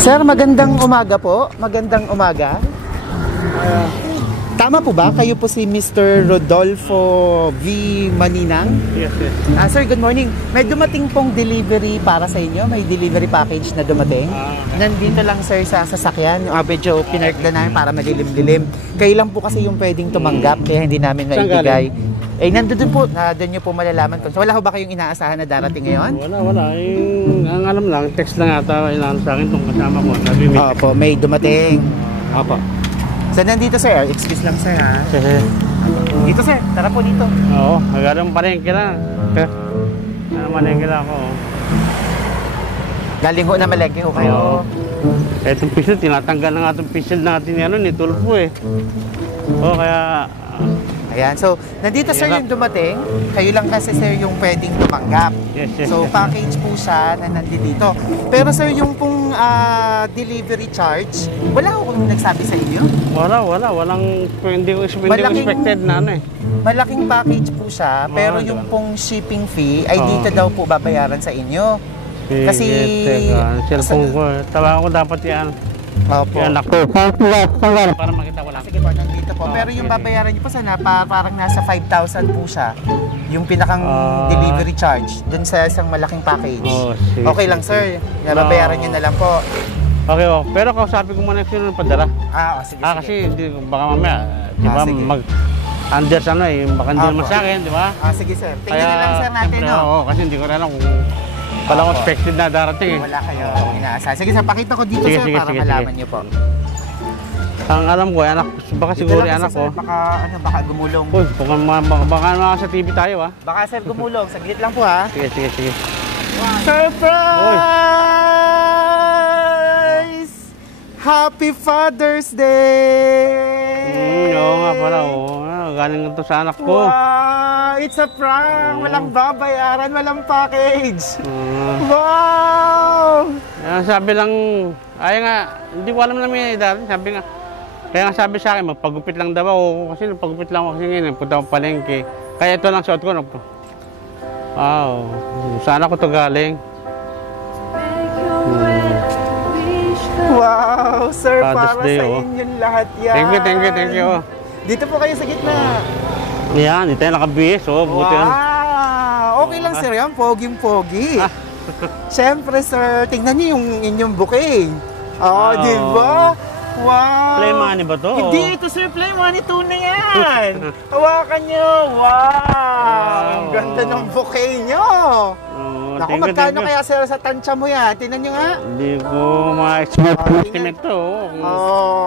Sir, magandang umaga po. Magandang umaga. Tama po ba? Kayo po si Mr. Rodolfo V. Maninang? Yes, yes. Sir, good morning. May dumating pong delivery para sa inyo. May delivery package na dumating. Nandito lang sir sa sasakyan. Medyo pinark na namin para madilim-dilim. Kayo lang po kasi yung pwedeng tumanggap kaya hindi namin maibigay. Nandun po. Doon nyo po malalaman. So, wala ho ba kayong inaasahan na darating ngayon? Wala. Ang alam lang, text lang ata ilan sa akin itong kasama ko. Sabi may Opo, may dumating. Opo. So, nandito sir. Excuse lang sir ha. Dito sir. Tara po dito. Oo, magandang palengke lang. Malengke lang ako. Galing ho na malengke ho kayo. Itong pisil, tinatanggal na nga itong pisil natin ni Tulfo eh. Kaya... Ayan, so nandito sir yung dumating, kayo lang kasi sir yung pwedeng tumanggap. Yes, so package po siya na nandito. Pero sir yung pong delivery charge, wala ko kung nagsabi sa inyo? Walang, hindi ko expected na ano eh. Malaking package po siya, pero yung pong shipping fee ay dito daw po babayaran sa inyo. Kasi cellphone ko, tawagan ko dapat yan. Opo. Yan ako. Para makita ko lang. Sige po, nandito po. Pero yung babayaran niyo po sana parang nasa 5,000 po siya. Yung pinakang delivery charge dun sa isang malaking package. Okay lang sir. Babayaran niyo na lang po. Okay, pero kausapin ko muna sino ng padala. Sige. Kasi baka mamaya, di ba, under ano baka hindi naman sa akin, di ba? Sige sir. Tingnan na lang sir natin, no? Oo, kasi hindi ko alam kung pala ko expected na darating eh. Wala kayo inaasahan. Sige sir, pakita ko dito sir para malaman niyo po. Ang alam ko, anak, baka siguro anak ko. Baka gumulong. Uy, baka sa TV tayo Baka sir gumulong. Saglit lang po ha. Sige. Surprise! Happy Father's Day! Oo nga pala, galing ito sa anak ko. Wow! It's a prank! Walang babayaran, walang package! Wow! Sabi lang, hindi ko alam namin dati. Sabi nga, kaya nga sabi sa akin, magpagupit lang daw ako. Kasi pagupit lang ako kasi ngayon, punta akong palengke. Kaya ito lang suot ko. Wow, saan ako ito galing? Wow, sir, Father's para Day, sa inyong lahat yan. Thank you. Dito po kayo sa gitna. Yan, ito yung nakabihis. Buti yan. Okay lang sir yan, poging-pogi. Siyempre sir, tingnan niyo yung inyong bouquet. Di ba? Wow! Play money ba to? Hindi ito sir, play money, tunay yan. Hawakan nyo. Wow! Ang ganda ng bouquet nyo. Naku, magkano kaya sir sa tansya mo yan? Tingnan nyo nga. Hindi ko ma-estimate to.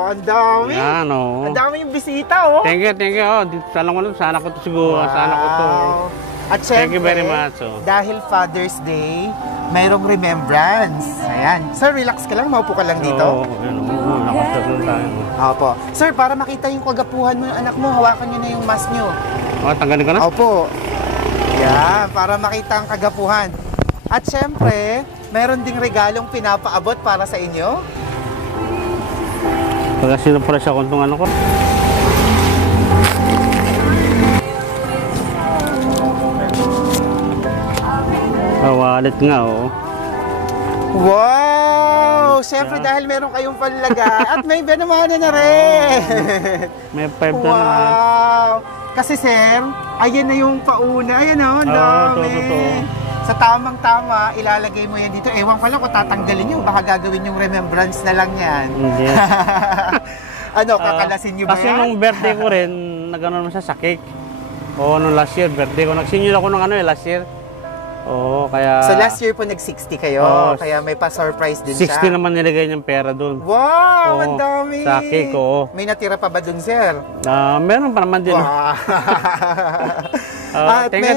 Ang dami. Yan Ang dami yung bisita Thank you. Alam ko lang, sana ko to siguro. Sana ko to. At syempre, thank you very much. Dahil Father's Day, mayroong remembrance. Ayan. Sir, relax ka lang. Maupo ka lang dito. Nakasal lang tayo. Opo. Sir, para makita yung kagapuhan mo ng anak mo, hawakan nyo na yung mask nyo. Tanggalin ko na? Opo. Yan, para makita ang kagapuhan. At syempre, meron ding regalong pinapaabot para sa inyo. Pagka sinurpresa ko itong ano ko. Wallet nga, Wow! Siyempre dahil meron kayong panlaga at may benamana na rin. May 5 na. Wow! Kasi sir, ayan na yung pauna. Ayan ang dami. Sa tamang-tama, ilalagay mo yan dito. Ewan ko lang kung tatanggalin nyo. Baka gagawin yung remembrance na lang yan. Hindi. Kakalasin nyo ba kasi yan? Kasi nung birthday ko rin, nag-ano naman siya sa cake. Nung last year, birthday ko. Nag-senior ako nung last year. Kaya... So last year po nag-60 kayo, kaya may pa-surprise din 60 siya. 60 naman nilagay niyang pera doon. Wow, ang dami! Sa cake, May natira pa ba doon, sir? Meron pa naman din. Wow. Thank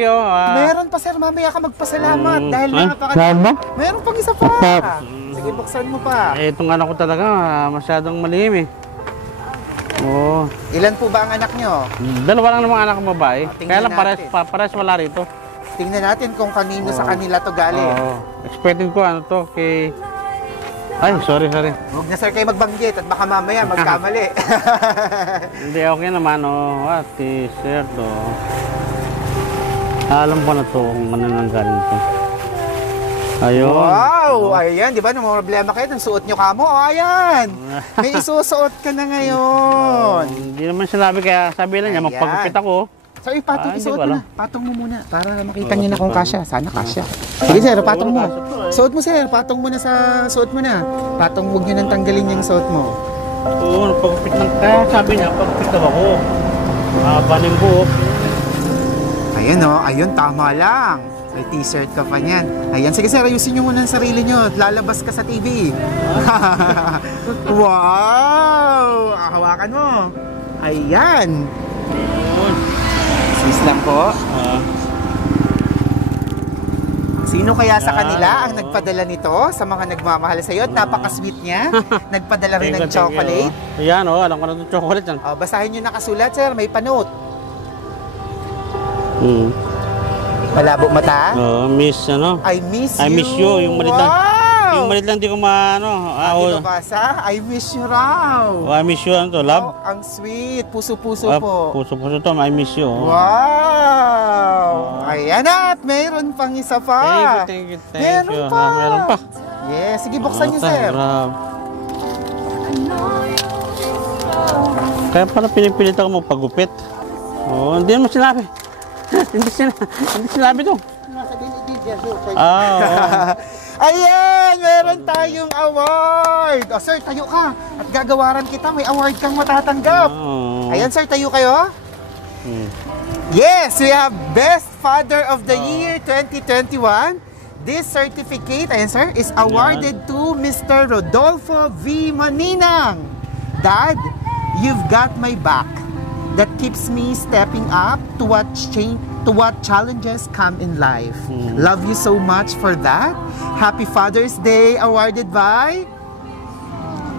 you. Meron pa, sir. Mamaya ka magpasalamat dahil meron pang isa pa. Sige, buksan mo pa. Itong anak ko talaga, masyadong malihim Ilan po ba ang anak nyo? Dalawa lang namang anak ng babae. Kaya lang pares wala rito. Tingnan natin kung kanino sa kanila to galing. Expected ko kay... Ay, sorry. Huwag na sir kayo magbanggit at baka mamaya magkamali. Hindi, okay naman t-shirt Alam ko na to kung ano nang galing to. Ayun. Wow! Ayan, di ba? Nung problema kayo, nang suot nyo kamo. O, ayan! May isusuot ka na ngayon. Hindi naman sinabi, kaya sabi lang niya, Ayan. magpagupit ako. So, patong Hindi isuot ko mo alam. na. Patong mo muna para makita niyo na kung kasya. Sana kasya. Sige, sir, patong mo. Suot mo, sir. Patong mo na sa suot mo na. Patong, huwag nyo nang tanggalin yung suot mo. Oo, nagpagupit lang. Kaya sabi niya, pagupit daw ako. Baning buhok. Ayan o, ayun, tama lang. May t-shirt ka pa niyan. Ayan, sige sir, ayusin nyo muna ang sarili nyo. Lalabas ka sa TV. Wow! Hawakan mo. Ayan. Sis lang po. Sino kaya sa kanila ang nagpadala nito sa mga nagmamahal sa iyo? At napaka-sweet niya. Nagpadala rin ng chocolate. Ayan o, alam ko na itong chocolate yan. Oh, basahin nyo nakasulat, sir. May panote. Malabo mata? Miss, ano? I miss you. I miss you. Yung malit lang. Wow! Yung malit lang, di ko maano. Hindi ko basa. I miss you raw. I miss you, ano to, love? Oh, ang sweet. Puso-puso po. Puso-puso to, I miss you. Wow! Ayan at mayroon pang isa pa. Thank you. Meron pa. Meron pa. Yes, sige buksan niyo, sir. Kaya pala pinipilit ako magpagupit. Hindi naman sinabi. hindi sinabi to. Ayan, meron tayong award. O sir, tayo ka. At gagawaran kita, may award kang matatanggap. Ayan sir, tayo kayo. Yes, we have Best Father of the Year 2021. This certificate, ayan sir, is awarded to Mr. Rodolfo V. Maninang. Dad, you've got my back. That keeps me stepping up to what challenges come in life. Love you so much for that. Happy Father's Day, awarded by...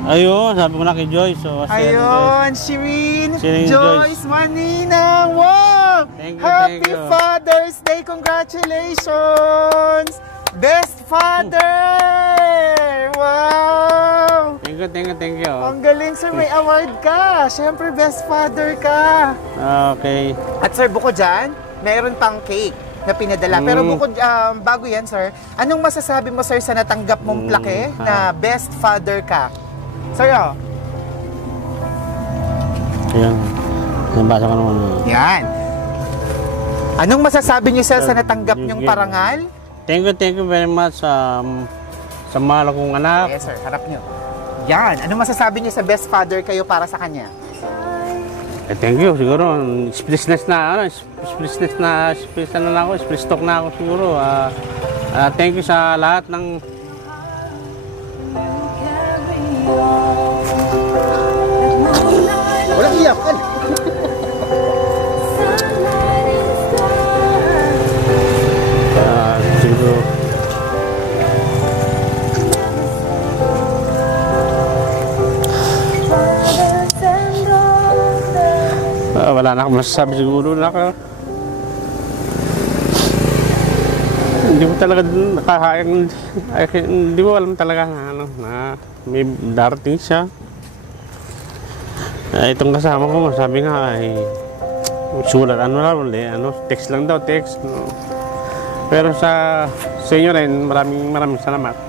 Ayun, sabi ko na kay Joyce. Ayun, Shireen Shireen Joyce Maninang. Wow! Thank you, Happy thank you. Father's Day! Congratulations! Best Father! Wow! Thank you. Ang galing sir, may award ka. Siyempre, Best Father ka. Okay. At sir, bukod dyan, mayroon pang cake na pinadala. Pero bukod, bago yan sir, anong masasabi mo sir sa natanggap mong plaque na Best Father ka? Sir, Ayan. Nabasa ko naman. Yan. Anong masasabi niyo sir sa natanggap niyong parangal? Thank you very much sa mahal kong anak. Yes sir, harap niyo. Yan. Anong masasabi niyo sa Best Father kayo para sa kanya? Thank you, siguro. Split na ako, split stock na ako siguro. Thank you sa lahat ng... Walang iyak. Siguro. Wala na akong masasabi siguro na ka. Hindi ko talaga nakakayang, hindi ko alam talaga na may darating siya. Itong kasama ko, sabi nga ay sulat text lang daw, text. No. Pero sa inyo rin, maraming salamat.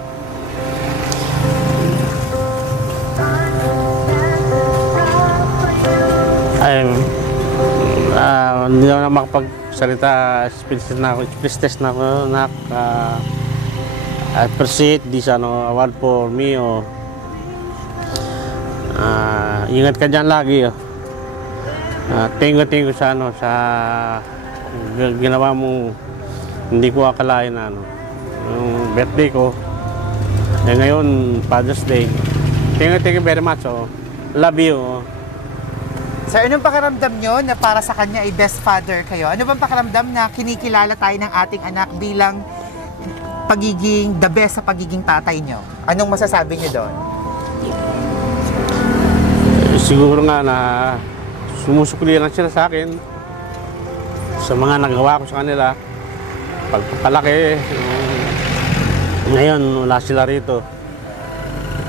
Hindi na makapagsalita, speech test na ako, appreciate this award for me. Ingat ka dyan lagi. Thank you sa ginawa mo. Hindi ko akalain na yung birthday ko. Ngayon, Father's Day. Thank you very much. Love you. Sir, anong pakiramdam nyo na para sa kanya ay Best Father kayo? Ano bang pakiramdam na kinikilala tayo ng ating anak bilang the best sa pagiging tatay nyo? Anong masasabi nyo doon? Siguro nga na sumusukli lang sila sa akin sa mga nagawa ko sa kanila. Pagpapalaki, ngayon wala sila rito.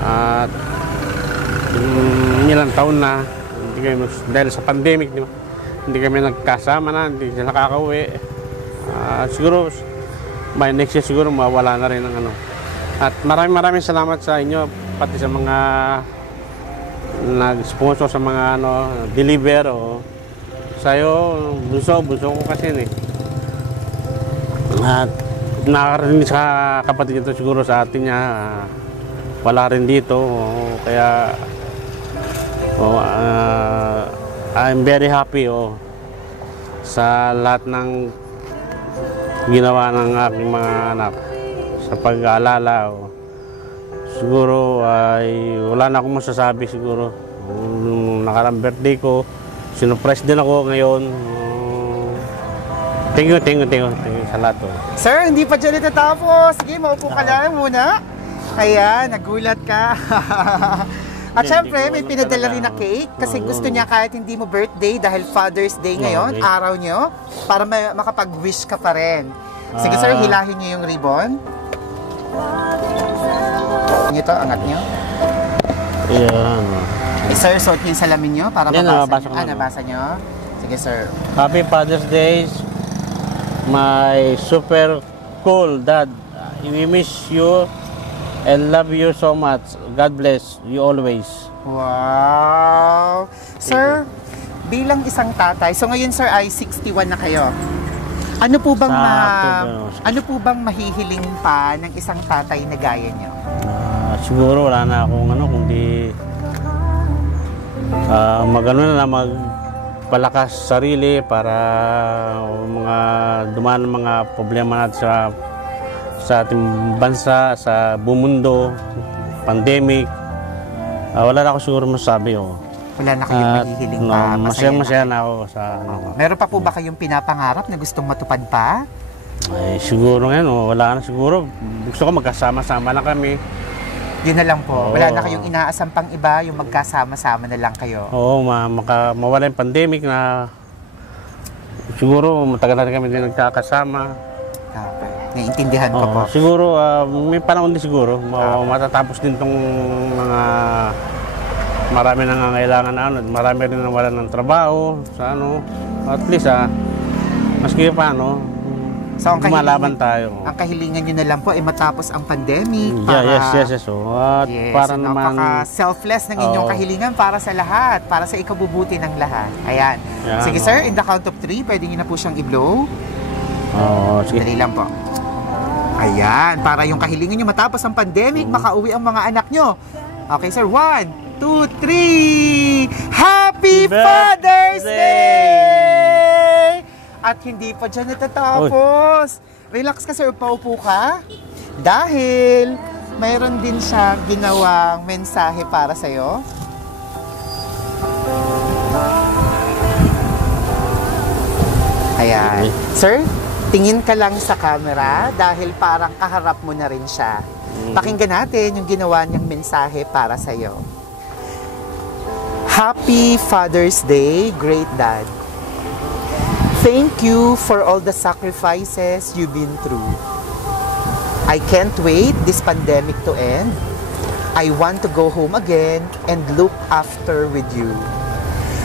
At ilang taon na, dahil sa pandemic, hindi kami nagkasama na, hindi sila nakakauwi. Siguro by next year siguro mawala na rin ang ano. At maraming salamat sa inyo, pati sa mga nag-sponsor sa mga ano, deliver o sa'yo, bunso ko kasi yun eh. At nakakarinig sa kapatid ito siguro sa atin niya, wala rin dito, kaya I'm very happy sa lahat ng ginawa ng aking mga anak sa pag-aalala. Siguro ay wala na akong masasabi siguro. Nakarang birthday ko, sinurprise din ako ngayon. Thank you sa lahat. Sir, hindi pa dyan natatapos. Sige, maupo ka lang muna. Ayan, nagulat ka. At syempre, may pinadala rin na cake kasi gusto niya kahit hindi mo birthday dahil Father's Day ngayon, araw nyo, para makapag-wish ka pa rin. Sige sir, hilahin niyo yung ribbon. Ito, angat nyo. Ayan. Sir, suot niyo yung salamin nyo para mabasa nyo. Nabasa nyo. Sige sir. Happy Father's Day, my super cool dad. We miss you and love you so much. God bless you always. Wow! Sir, bilang isang tatay, so ngayon sir ay 61 na kayo. Ano po bang mahihiling pa ng isang tatay na gaya nyo? Siguro wala na akong kundi magpalakas sarili para mga dumaan mga problema natin sa ating bansa, sa buong mundo, pandemic. Wala na ako siguro masasabi. Wala na kayong mahihiling pa? Masaya na ako sa Meron pa po ba kayong pinapangarap na gustong matupad pa? Ay, siguro ngayon, wala na siguro. Gusto ko magkasama-sama na kami. Yun na lang po. Wala na kayong inaasam pang iba, yung magkasama-sama na lang kayo. Oo, mawala yung pandemic na siguro matagal na kami din nagkakasama. Okay. Naiintindihan ko po. Siguro, may panahon din siguro. Matatapos din tong mga marami nangangailangan na marami rin nawalan ng trabaho sa at least maski pa so, lumalaban tayo. Ang kahilingan nyo na lang po ay matapos ang pandemic para yes. At para naman selfless ng inyong kahilingan para sa lahat, para sa ikabubuti ng lahat. Ayan. Sige sir, in the count of 3, pwede nyo na po siyang i-blow. Sige. Dali lang po. Ayan, para yung kahilingan nyo matapos ang pandemic, makauwi ang mga anak nyo. Okay sir, 1, 2, 3! Happy Father's Day! At hindi pa dyan natatapos. Relax ka sir, paupo ka. Dahil mayroon din siya ginawang mensahe para sa'yo. Ayan. Sir, tingin ka lang sa camera dahil parang kaharap mo na rin siya. Pakinggan natin yung ginawa niyang mensahe para sa'yo. Happy Father's Day, great dad. Thank you for all the sacrifices you've been through. I can't wait this pandemic to end. I want to go home again and look after with you.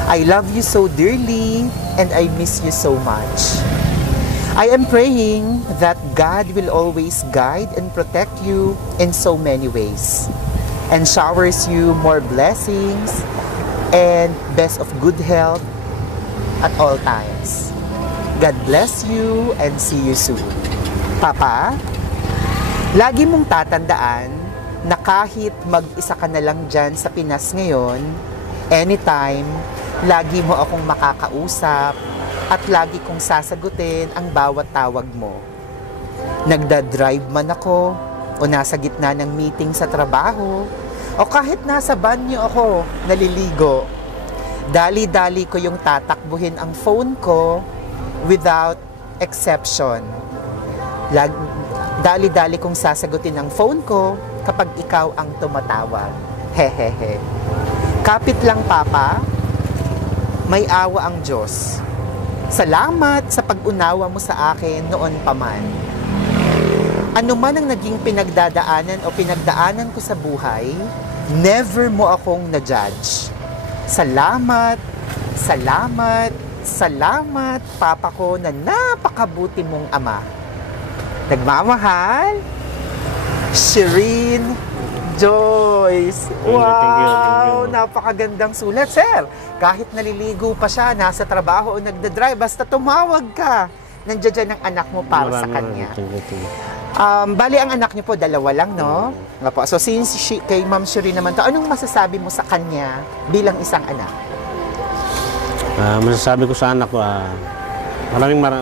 I love you so dearly and I miss you so much. I am praying that God will always guide and protect you in so many ways and showers you more blessings and best of good health at all times. God bless you and see you soon. Papa, lagi mong tatandaan na kahit mag-isa ka na lang dyan sa Pinas ngayon, anytime, lagi mo akong makakausap at lagi kong sasagutin ang bawat tawag mo. Nagda-drive man ako o nasa gitna ng meeting sa trabaho o kahit nasa banyo ako naliligo, dali-dali ko yung tatakbuhin ang phone ko without exception. Dali-dali kong sasagutin ang phone ko kapag ikaw ang tumatawag. Hehehe. Kapit lang, Papa. May awa ang Diyos. Salamat sa pag-unawa mo sa akin noon pa man. Ano man ang naging pinagdadaanan o pinagdaanan ko sa buhay, never mo akong na-judge. Salamat, salamat, salamat, Papa ko, na napakabuti mong ama. Nagmamahal, Shireen Joyce. Wow, napakagandang sulat, sir. Kahit naliligo pa siya, nasa trabaho o nagdadrive, basta tumawag ka, nandiyan dyan ang anak mo para sa kanya. Bali, ang anak niyo po, dalawa lang, no? Nga po. So, since kay Ma'am Shireen naman to, anong masasabi mo sa kanya bilang isang anak? Masasabi ko sa anak ko,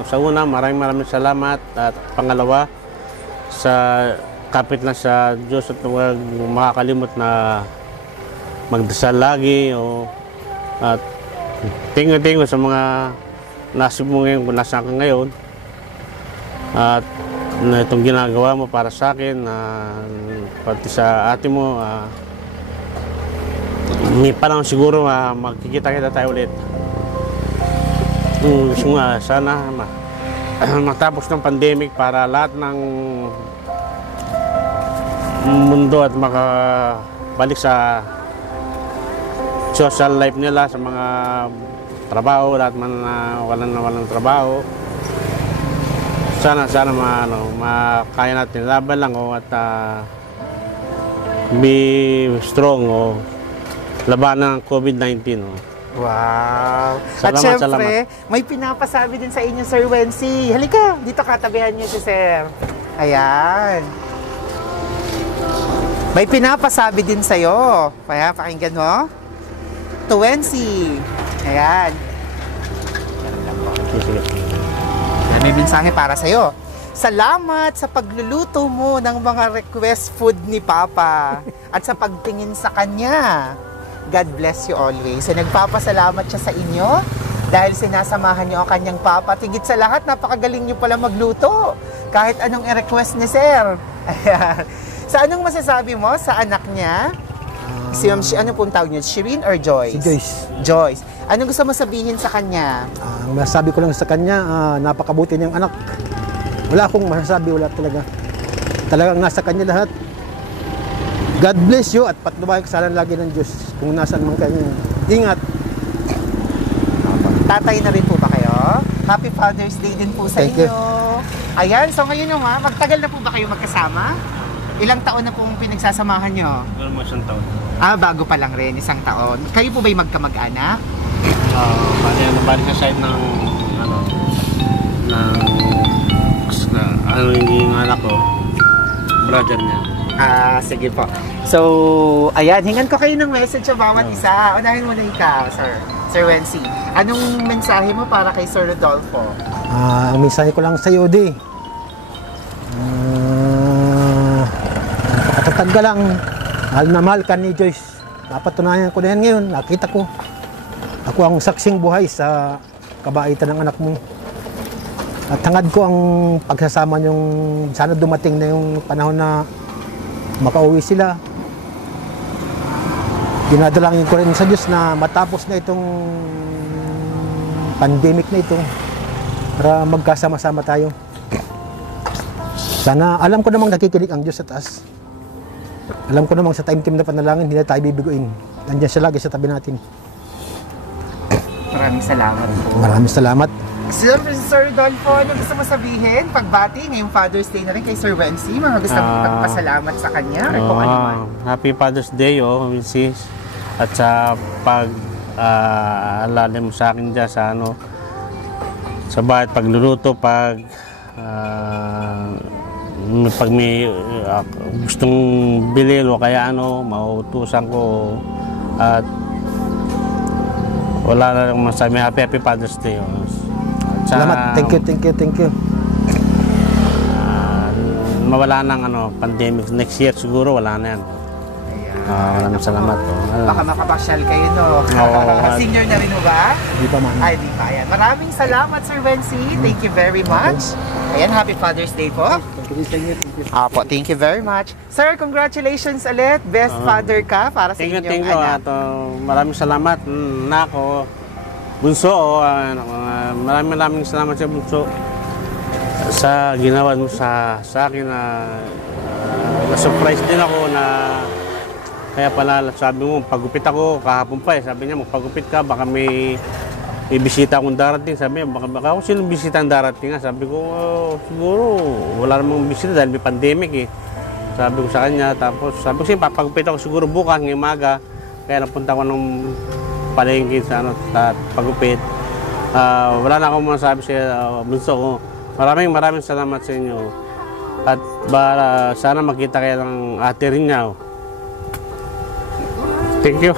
sa una, maraming salamat. At pangalawa, sa kapit lang sa Diyos at huwag makakalimot na magdasal lagi at tingin sa mga nasib mo ngayon kung nasa ka ngayon at na itong ginagawa mo para sa akin pati sa ate mo may panahon siguro magkikita-kita tayo ulit. Gusto nga sana matapos ng pandemic para lahat ng mundo at makabalik sa social life nila, sa mga trabaho, lahat man walang trabaho. Sana makaya natin laban lang at be strong labanan ng COVID-19. Wow! At Salamat, syempre, may pinapasabi din sa inyo, Sir Wency. Halika, dito katabihan niyo si Sir. Ayan. May pinapasabi din sa'yo. Kaya, pakinggan mo. To Wency. Ayan. May mensahe para sa'yo. Salamat sa pagluluto mo ng mga request food ni Papa at sa pagtingin sa kanya. God bless you always. So, nagpapasalamat siya sa inyo dahil sinasamahan niyo ang kanyang Papa. Tigit sa lahat, napakagaling niyo pala magluto. Kahit anong i-request ni Sir. Ayan. Sa anong masasabi mo sa anak niya? Ano pong tawag niyo? Shireen or Joyce? Si Joyce. Joyce. Anong gusto mo sabihin sa kanya? Ang masasabi ko lang sa kanya, napakabuti niyang anak. Wala akong masasabi, wala talaga. Talagang nasa kanya lahat. God bless you at patnubayan kasalan lagi ng Diyos. Kung nasaan man kayo, ingat. Tatay na rin po ba kayo? Happy Father's Day din po sa Thank inyo. you. Ayan, so ngayon naman, magtagal na po ba kayo magkasama? Ilang taon na pong pinagsasamahan nyo? Isang taon. Bago pa lang rin, 1 taon. Kayo po ba'y magkamag-anak? Bali sa side ng yung anak ko, brother niya. Sige po. So, ayan, hingan ko kayo ng message sa bawat isa. Unahin mo na ikaw, Sir Wency. Anong mensahe mo para kay Sir Rodolfo? Ang mensahe ko lang sa iyo, di. Katatag ka lang. Mahal na mahal ka ni Joyce. Napatunayan ko na yan ngayon. Nakita ko. Ako ang saksing buhay sa kabaitan ng anak mo. At hangad ko ang pagsasama niyong sana dumating na yung panahon na makauwi sila. Dinadalangin ko rin sa Diyos na matapos na itong pandemic na ito para magkasama-sama tayo. Sana, alam ko namang nakikinig ang Diyos sa taas. Alam ko namang sa time-team na panalangin, hindi na tayo bibiguin. Nandiyan siya lagi sa tabi natin. Maraming salamat po. Maraming salamat. Sir Rodolfo, ano gusto mo sabihin? Pagbati ngayong Father's Day na rin kay Sir Wency. Mga gusto mo pagpasalamat sa kanya? Or kung ano man. Happy Father's Day, Wency. At sa pag-alala mo sa akin dyan sa sa bahay, pagluluto, pag may gustong bilhin o kaya mautusan ko at wala na lang masabi. Happy Father's Day. Salamat. Thank you. Mawala ng pandemic next year siguro, wala na yan. Maraming salamat. Baka makapasyal kayo, no? Senior na rin mo ba? Di pa man. Ay, di pa. Ayan. Maraming salamat, Sir Wency. Thank you very much. Ayan, Happy Father's Day po. Thank you. Apo, thank you very much. Sir, congratulations ulit. Best father ka para sa inyong Thank you. anak. Maraming salamat. Nako. Bunso, maraming salamat sa Bunso sa ginawa mo sa akin na-surprise din ako na kaya pala sabi mo pagupit ako kahapon pa sabi niya magpagupit ka baka may may bisita akong darating. Sabi niya, baka ako sinong bisita ang darating nga. Sabi ko, siguro wala namang bisita dahil may pandemic eh. Sabi ko sa kanya, tapos sabi ko siya, papagupit ako siguro bukas ng umaga. Kaya napunta ko ng palengke sa pagupit. Wala na akong masabi sa bunso ko. Maraming salamat sa inyo. At sana makita kayo ng ate rin niya. Thank you.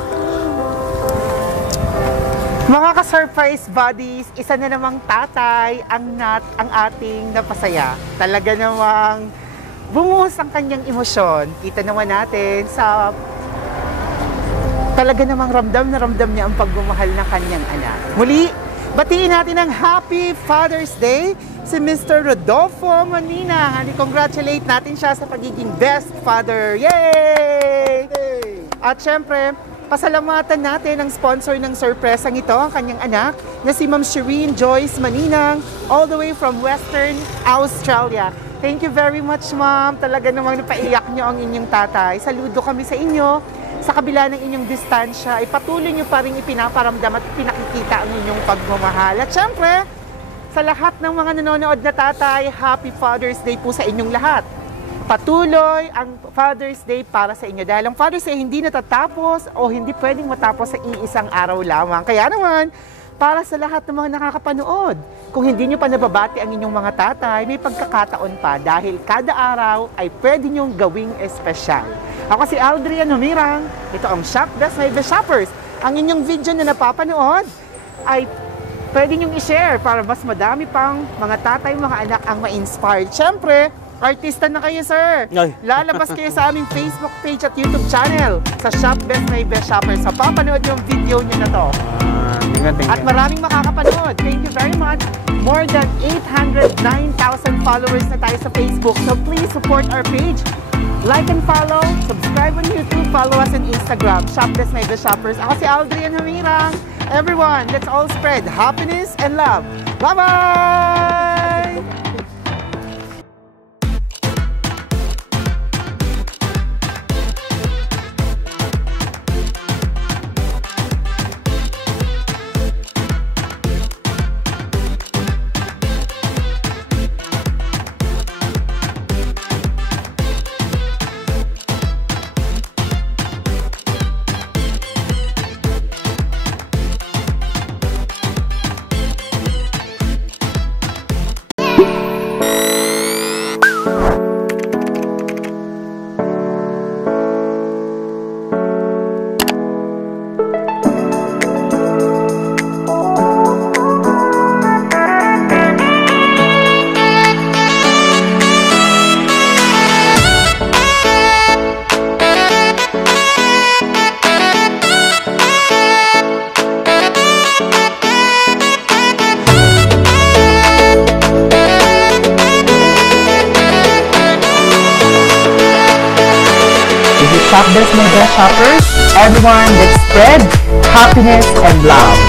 Mga ka-surprise buddies, isa na namang tatay ang ating napasaya. Talaga namang bumuhos ang kanyang emosyon. Kita naman natin sa talaga namang ramdam na ramdam niya ang pagmamahal ng kanyang anak. Muli, batiin natin ang Happy Father's Day si Mr. Rodolfo Manina. Congratulate natin siya sa pagiging best father. Yay! At syempre, pasalamatan natin ang sponsor ng surpresang ito, ang kanyang anak, na si Ma'am Shireen Joyce Maninang, all the way from Western Australia. Thank you very much, Ma'am. Talaga namang napaiyak niyo ang inyong tatay. Saludo kami sa inyo. Sa kabila ng inyong distansya, ay patuloy niyo pa rin ipinaparamdam at pinakikita ang inyong pagmamahal. At syempre, sa lahat ng mga nanonood na tatay, Happy Father's Day po sa inyong lahat. Patuloy ang Father's Day para sa inyo. Dahil ang Father's Day hindi natatapos o hindi pwedeng matapos sa iisang araw lamang. Kaya naman, para sa lahat ng mga nakakapanood, kung hindi nyo pa nababati ang inyong mga tatay, may pagkakataon pa dahil kada araw ay pwede nyong gawing espesyal. Ako si Aldrian Humirang, ito ang Shop Best My Best Shoppers. Ang inyong video na napapanood ay pwede nyong i-share para mas madami pang mga tatay, mga anak ang ma-inspired. Siyempre, artista na kayo, sir. Ay. Lalabas kayo sa aming Facebook page at YouTube channel sa Shop Best My Best Shoppers. So, papanood yung video nyo na to. At maraming makakapanood. Thank you very much. More than 809,000 followers na tayo sa Facebook. So, please support our page. Like and follow. Subscribe on YouTube. Follow us on Instagram. Shop Best My Best Shoppers. Ako si Aldrian Humirang. Everyone, let's all spread happiness and love. Bye-bye! Shop Best My Best Shoppers. Everyone, let's spread happiness and love.